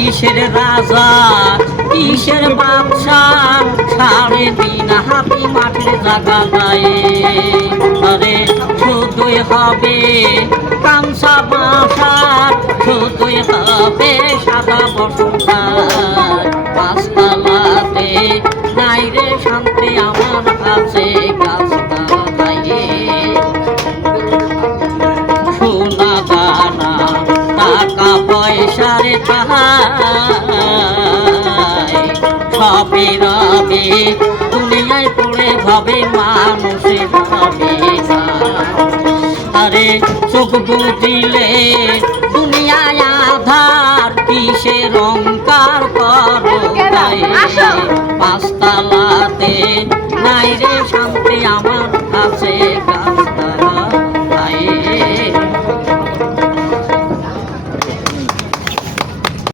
কিসের রাজা কিসের বাদশা, 3.5 হাতি মাটির জায়গা নাই। আরে শুধুই হবে কামসা বাসার, শুধুই হবে সাদা বসন্তার। 5 তলাতে নাই রে শান্তি, আমার কাছে গাছতলা নাই। সোনা দানা টাকা পয়সার সবে রবে দুনিয়ায় পড়ে ভাবে মানুষের ভাবে না। আরে চোখ বুঝিলে দুনিয়ায় আধার, কিসের অহংকার করো গায়ে।